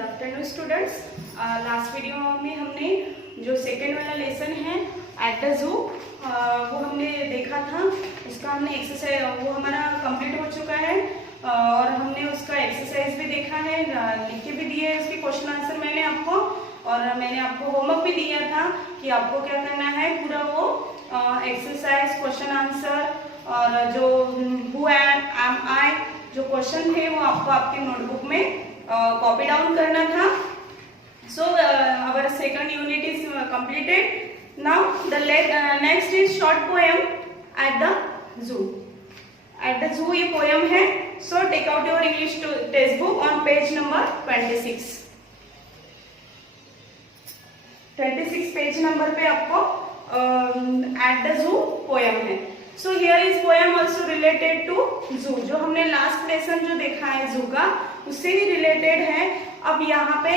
Afternoon students. Last video में हमने जो सेकेंड वाला लेसन है एट द जू वो हमने देखा था। उसका हमने एक्सरसाइज वो हमारा कंप्लीट हो चुका है और हमने उसका एक्सरसाइज भी देखा है, लिख के भी दिए है उसके क्वेश्चन आंसर मैंने आपको, और मैंने आपको होमवर्क भी दिया था कि आपको क्या करना है, पूरा वो एक्सरसाइज क्वेश्चन आंसर और जो हु एम आई जो क्वेश्चन थे वो आपको आपके नोटबुक में कॉपी डाउन करना था। So our second unit is completed. Now the next is short poem at the zoo. At the zoo ये पोएम है। So take out your English textbook on page number 26। 26 page number पे आपको at the zoo poem है। So here is poem also related to zoo. जो हमने last lesson जो देखा है जू का, उससे ही रिलेटेड है। अब यहाँ पे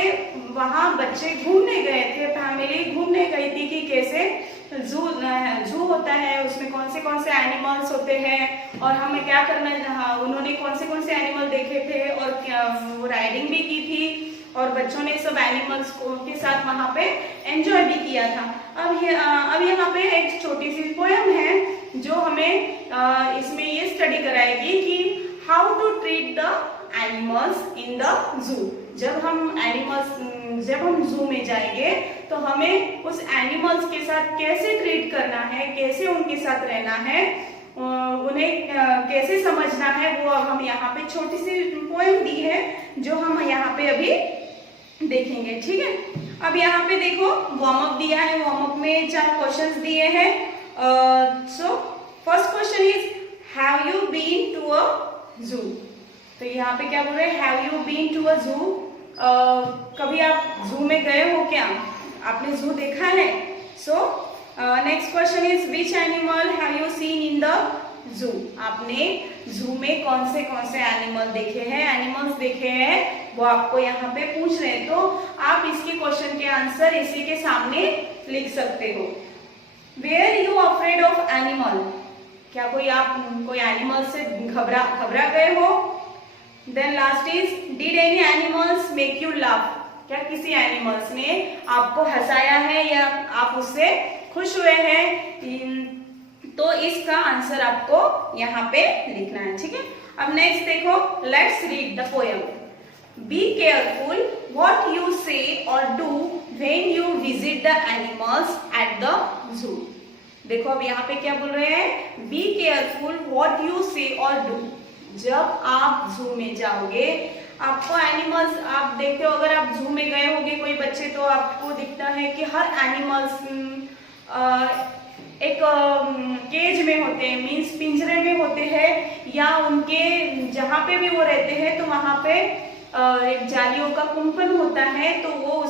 वहाँ बच्चे घूमने गए थे, फैमिली घूमने गई थी कि कैसे जू होता है, उसमें कौन से एनिमल्स होते हैं और हमें क्या करना है। उन्होंने कौन से एनिमल देखे थे और वो राइडिंग भी की थी और बच्चों ने सब एनिमल्स के साथ वहाँ पे एंजॉय भी किया था। अब यहाँ पे एक छोटी सी पोएम है जो हमें इसमें ये स्टडी कराएगी कि how to treat the animals in the zoo. जब हम जू में जाएंगे तो हमें उस एनिमल्स के साथ कैसे ट्रीट करना है, कैसे उनके साथ रहना है, उन्हें कैसे समझना है, वो अब हम यहाँ पे छोटी सी पोएम दी है जो हम यहाँ पे अभी देखेंगे। ठीक है, अब यहाँ पे देखो वार्म अप दिया है। वार्म अप में 4 क्वेश्चंस दिए हैं। So first question is have you been to a zoo. तो यहाँ पे क्या बोल रहे हैं, have you been to a zoo. कभी आप जू में गए हो क्या, आपने जू देखा है। So next question is which animal have you seen in the जू। आपने जू में कौन से एनिमल्स देखे हैं वो आपको यहाँ पे पूछ रहे हैं। तो आप इसके क्वेश्चन के आंसर इसी के सामने लिख सकते हो। Were you afraid of animal. क्या कोई एनिमल से घबरा गए हो। Then last is did any animals make you laugh. क्या किसी एनिमल्स ने आपको हंसाया है या आप उससे खुश हुए हैं। तो इसका आंसर आपको यहाँ पे लिखना है। ठीक है, अब नेक्स्ट देखो, let's read the poem. Be careful what you से और do when you visit the animals at the जू। देखो अब यहाँ पे क्या बोल रहे हैं, बी केयरफुल व्हाट यू से और डू। जब आप जू में जाओगे आपको एनिमल्स आप देखते हो, अगर आप जू में गए होगे कोई बच्चे तो आपको दिखता है कि हर एनिमल्स एक केज में होते हैं, मीन्स पिंजरे में होते हैं, या उनके जहाँ पे भी वो रहते हैं तो वहाँ पे एक जालियों का कुंपण होता है, तो वो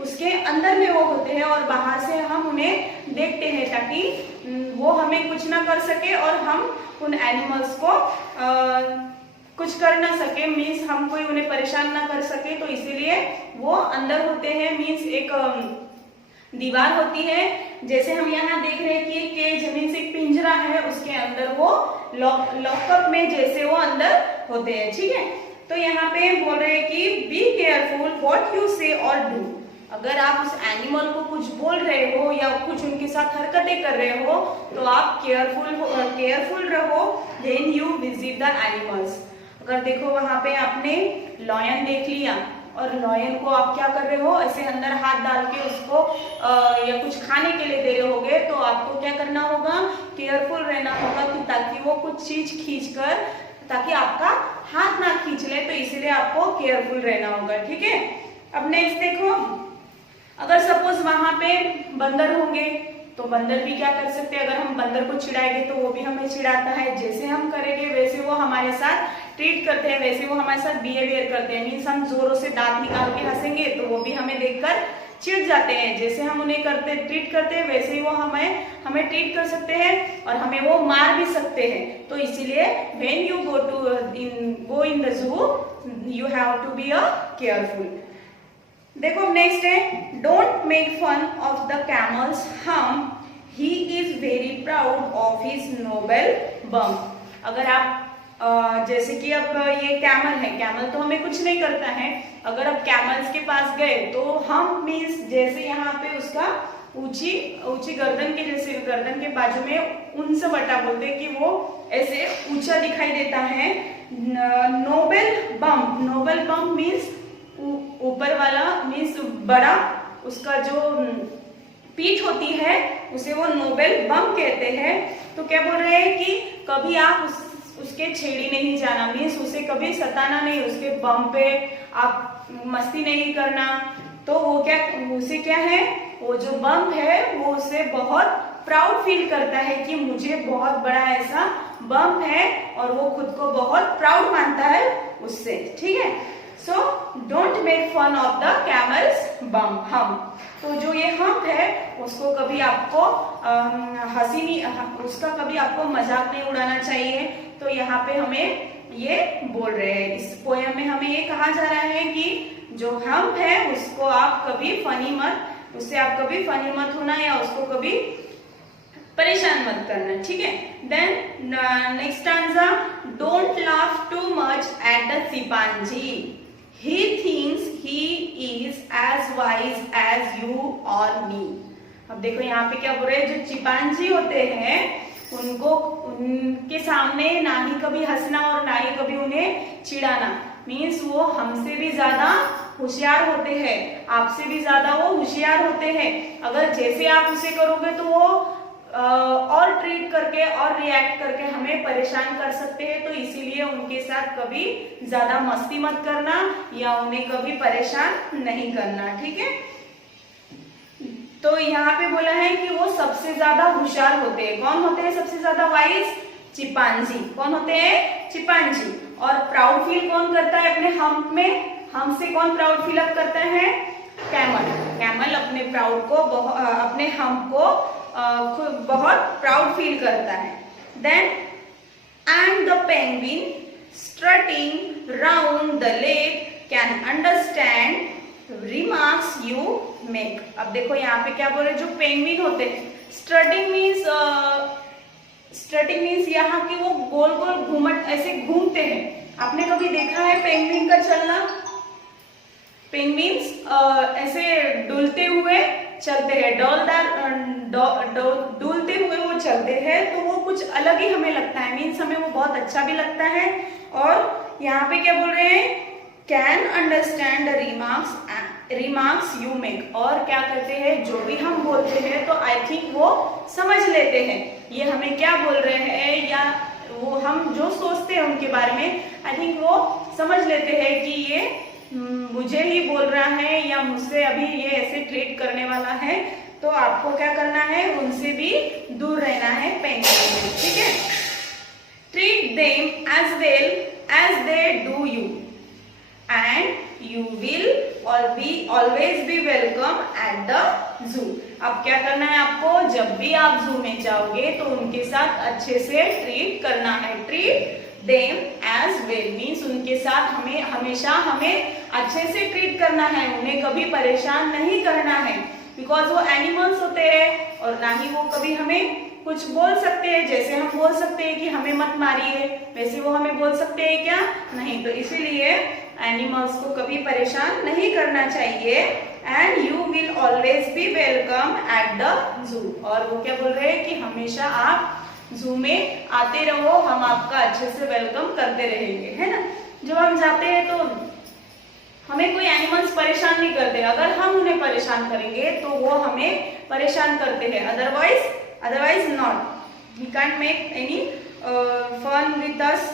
उसके अंदर में वो होते हैं और बाहर से हम उन्हें देखते हैं ताकि वो हमें कुछ ना कर सके और हम उन एनिमल्स को कुछ कर ना सके, मीन्स हम कोई उन्हें परेशान ना कर सके। तो इसीलिए वो अंदर होते हैं, मीन्स एक दीवार होती है। जैसे हम यहाँ देख रहे हैं कि एक केज मीन्स एक पिंजरा है, उसके अंदर वो लॉकअप में जैसे वो अंदर होते हैं। ठीक है, तो यहाँ पे बोल रहे हैं कि बी केयरफुल व्हाट यू से और डू। अगर आप उस एनिमल को कुछ बोल रहे हो या कुछ उनके साथ हरकतें कर रहे हो तो आप केयरफुल रहो when you visit the animals. अगर देखो वहां पे आपने लॉयन देख लिया और लॉयन को आप क्या कर रहे हो, ऐसे अंदर हाथ डाल के उसको या कुछ खाने के लिए दे रहे होगे, तो आपको क्या करना होगा, केयरफुल रहना होगा कि ताकि वो कुछ चीज खींच कर ताकि आपका हाथ ना खींच ले, तो इसीलिए आपको केयरफुल रहना होगा। ठीक है, अब नेक्स्ट देखो, अगर सपोज वहां पे बंदर होंगे तो बंदर भी क्या कर सकते हैं, अगर हम बंदर को चिढ़ाएंगे तो वो भी हमें चिढ़ाता है। जैसे हम करेंगे वैसे वो हमारे साथ ट्रीट करते हैं, वैसे वो हमारे साथ बिहेवियर करते हैं। मीन्स हम जोरों से दांत निकाल के हंसेंगे तो वो भी हमें देखकर चिढ़ जाते हैं। जैसे हम उन्हें ट्रीट करते हैं वैसे ही वो हमें ट्रीट कर सकते हैं और हमें वो मार भी सकते हैं। तो इसीलिए when you go in the zoo you have to be careful. देखो नेक्स्ट है, don't make fun of the camel's hump he is very proud of his noble bump. अगर आप जैसे कि अब ये कैमल है, कैमल तो हमें कुछ नहीं करता है। अगर अब कैमल्स के पास गए तो हम मीन्स जैसे यहाँ पे उसका ऊंची ऊंची गर्दन के जैसे गर्दन के बाजू में उन से बटा बोलते हैं कि वो ऐसे ऊंचा दिखाई देता है। नोबल बम्प मीन्स ऊपर वाला मीन्स बड़ा, उसका जो पीठ होती है उसे वो नोबल बम्प कहते हैं। तो क्या बोल रहे हैं कि कभी आप उसके छेड़ी नहीं जाना, मीन्स उसे कभी सताना नहीं, उसके बम पे आप मस्ती नहीं करना। तो वो क्या, उसे क्या है, वो जो बम है वो उसे बहुत प्राउड फील करता है कि मुझे बहुत बड़ा ऐसा बम है, और वो खुद को बहुत प्राउड मानता है उससे। ठीक है, so don't make fun of the camel's बम हम। तो जो ये हम्प है उसको कभी आपको हंसी नहीं, उसका कभी आपको मजाक नहीं उड़ाना चाहिए। तो यहाँ पे हमें ये बोल रहे हैं, इस पोयम में हमें ये कहा जा रहा है कि जो हम्प है उसको आप कभी फनी मत, उससे आप कभी फनी मत होना या उसको कभी परेशान मत करना। ठीक है, then next stanza, don't laugh too much at the chimpanzee, he thinks he is as wise as you or me। अब देखो यहाँ पे क्या बोल रहे हैं, जो चिंपांजी होते हैं उनको उनके सामने ना ही कभी हंसना और ना ही कभी उन्हें चिढ़ाना, मीन्स वो हमसे भी ज्यादा होशियार होते हैं, आपसे भी ज्यादा वो होशियार होते हैं। अगर जैसे आप उसे करोगे तो वो और ट्रीट करके और रिएक्ट करके हमें परेशान कर सकते हैं। तो इसीलिए उनके साथ कभी ज्यादा मस्ती मत करना या उन्हें कभी परेशान नहीं करना। ठीक है, तो यहाँ पे बोला है कि वो सबसे ज्यादा होशियार होते हैं। कौन होते हैं सबसे ज्यादा वाइज? चिंपांजी। कौन होते हैं? चिंपांजी। और प्राउड फील कौन करता है अपने हम्प में? हम्प से कौन प्राउड फील अप करता है? कैमल। कैमल अपने प्राउड को अपने हम्प को खुद बहुत प्राउड फील करता है। Then and the penguin strutting round the lake can understand remarks you make. अब देखो यहाँ पे क्या बोल रहे, जो पेंगुइन होते हैं, स्ट्रटिंग मीन्स यहाँ की वो गोल गोल घूमट ऐसे घूमते हैं। आपने कभी देखा है पेंगुइन का चलना? पेंगुइन्स ऐसे डुलते हुए चलते हैं, डुलते हुए वो चलते हैं, तो वो कुछ अलग ही हमें लगता है, मीन्स हमें वो बहुत अच्छा भी लगता है। और यहाँ पे क्या बोल रहे हैं? Can understand remarks you make. और क्या करते हैं, जो भी हम बोलते हैं तो आई थिंक वो समझ लेते हैं ये हमें क्या बोल रहे हैं, या वो हम जो सोचते हैं उनके बारे में आई थिंक वो समझ लेते हैं कि ये मुझे ही बोल रहा है या मुझसे अभी ये ऐसे ट्रीट करने वाला है। तो आपको क्या करना है, उनसे भी दूर रहना है पेंगुइन से। ठीक है, treat them as well as they do you and you will always be welcome at the zoo. अब क्या करना है आपको, जब भी आप जू में जाओगे तो उनके साथ अच्छे से ट्रीट करना है। Treat them as well means उनके साथ हमें हमेशा अच्छे से ट्रीट करना है, उन्हें कभी परेशान नहीं करना है, बिकॉज वो एनिमल्स होते हैं और ना ही वो कभी हमें कुछ बोल सकते हैं। जैसे हम बोल सकते हैं कि हमें मत मारिए, वैसे वो हमें बोल सकते हैं क्या? नहीं। तो इसीलिए एनिमल्स को कभी परेशान नहीं करना चाहिए। And you will always be welcome at the जू। और वो क्या बोल रहे हैं कि हमेशा आप जू में आते रहो, हम आपका अच्छे से वेलकम करते रहेंगे, है ना। जब हम जाते हैं तो हमें कोई एनिमल्स परेशान नहीं करते, अगर हम उन्हें परेशान करेंगे तो वो हमें परेशान करते हैं, otherwise not. We can't make any fun with us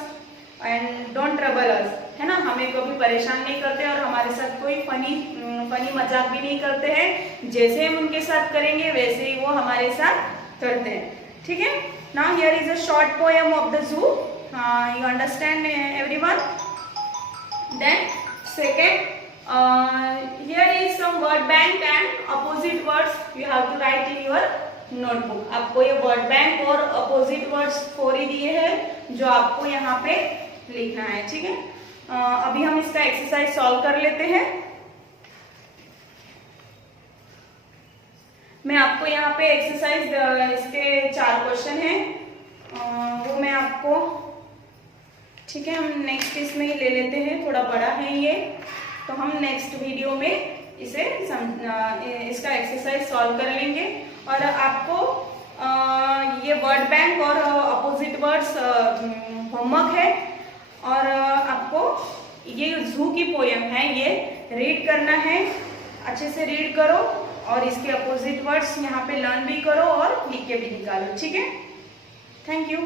and don't trouble us, है ना। हमें कभी परेशान नहीं करते और हमारे साथ कोई फनी मजाक भी नहीं करते हैं। जैसे हम उनके साथ करेंगे वैसे ही वो हमारे साथ करते हैं। ठीक है, now here is a short poem of the zoo, you understand everyone. Then second, here is some word bank and opposite words you have to write in your notebook। आपको ये word bank और opposite words 4 ही दिए हैं जो आपको यहाँ पे लिखना है। ठीक है, अभी हम इसका एक्सरसाइज सॉल्व कर लेते हैं। मैं आपको यहाँ पे एक्सरसाइज इसके 4 क्वेश्चन हैं, वो मैं आपको ठीक है, हम नेक्स्ट इसमें ही ले लेते हैं, थोड़ा बड़ा है ये, तो हम नेक्स्ट वीडियो में इसे इसका एक्सरसाइज सॉल्व कर लेंगे। और आपको ये वर्ड बैंक और अपोजिट वर्ड्स होमवर्क है, और आपको ये जू की पोयम है ये रीड करना है, अच्छे से रीड करो और इसके अपोजिट वर्ड्स यहाँ पे लर्न भी करो और लिख के भी निकालो। ठीक है, थैंक यू।